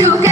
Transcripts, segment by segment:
sugar.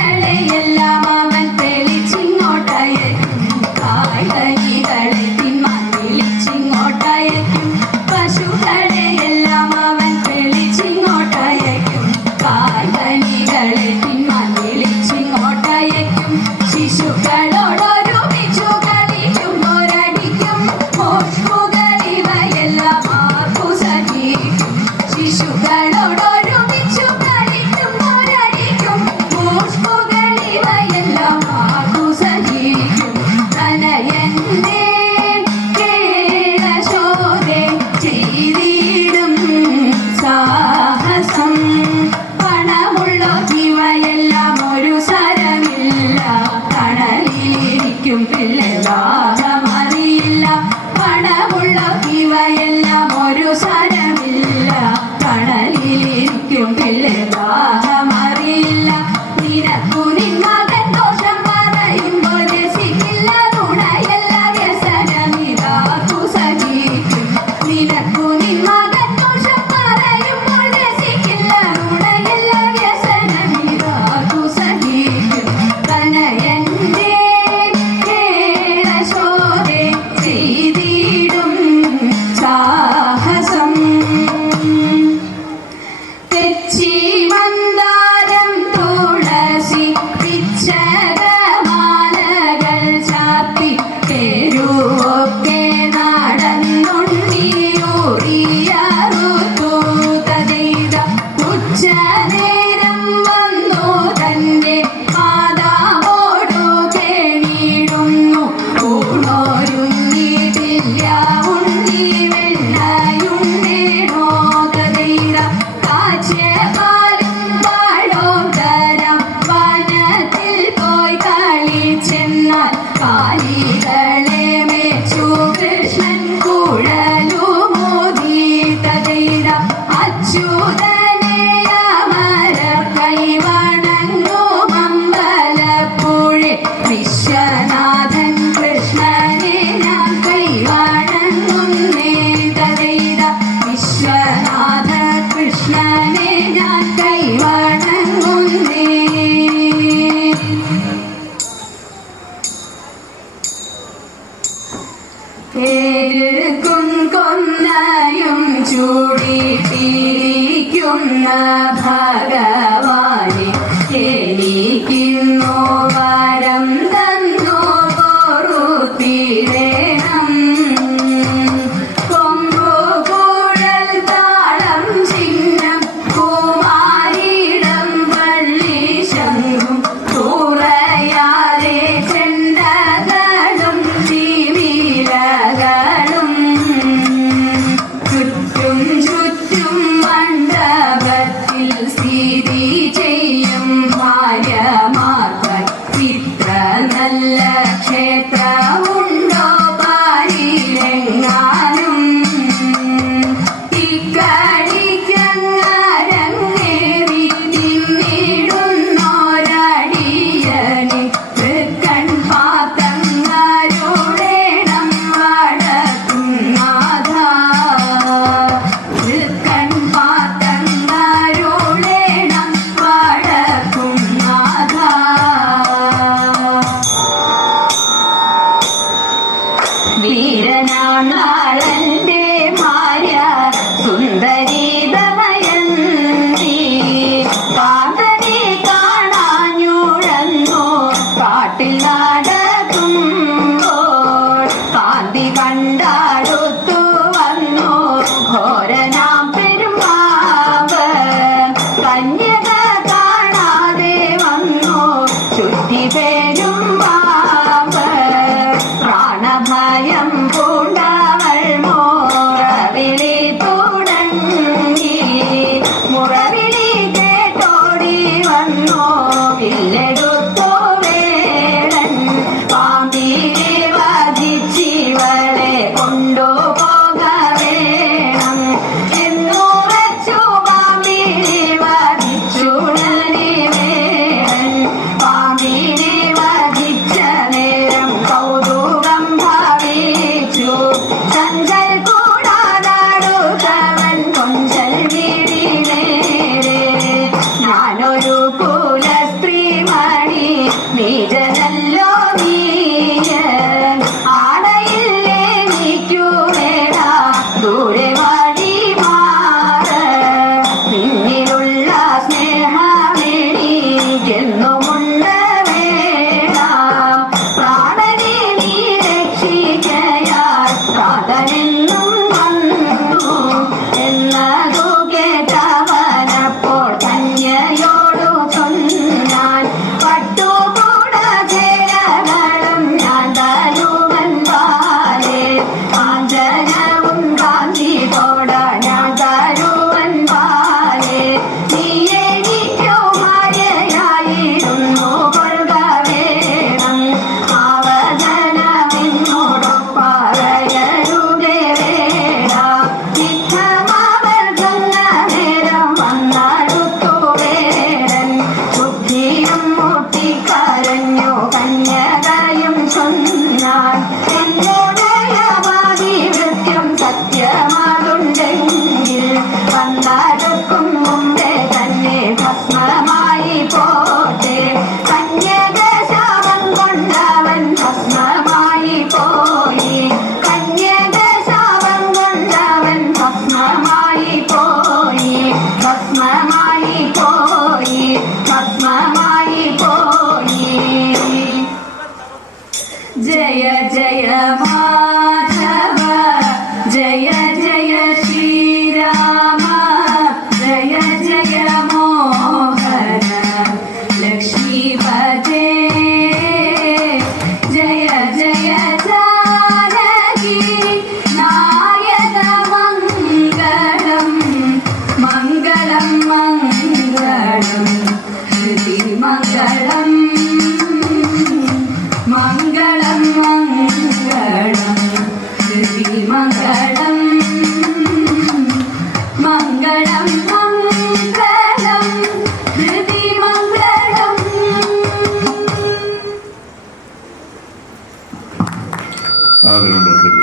ആഗ്രഹമുണ്ടെങ്കിൽ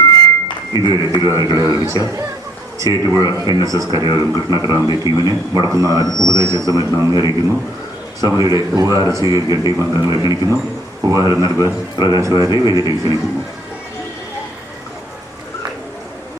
ഇതുവരെ തിരുവാതിരകളെ അവതരിച്ച Chettupuzha N S S Karayogam Krishnakranthi ടീമിനെ വടക്കുന്നാഥൻ ഉപദേശ സമിതി നന്ദി അറിയിക്കുന്നു. സമിതിയുടെ ഉപകാരം സ്വീകരിക്കേണ്ട ടീം അംഗങ്ങളെ ക്ഷണിക്കുന്നു. ഉപകാരം നൽകാൻ പ്രകാശ് വാര്യരെ വേദിയിലേക്ക് ക്ഷണിക്കുന്നു.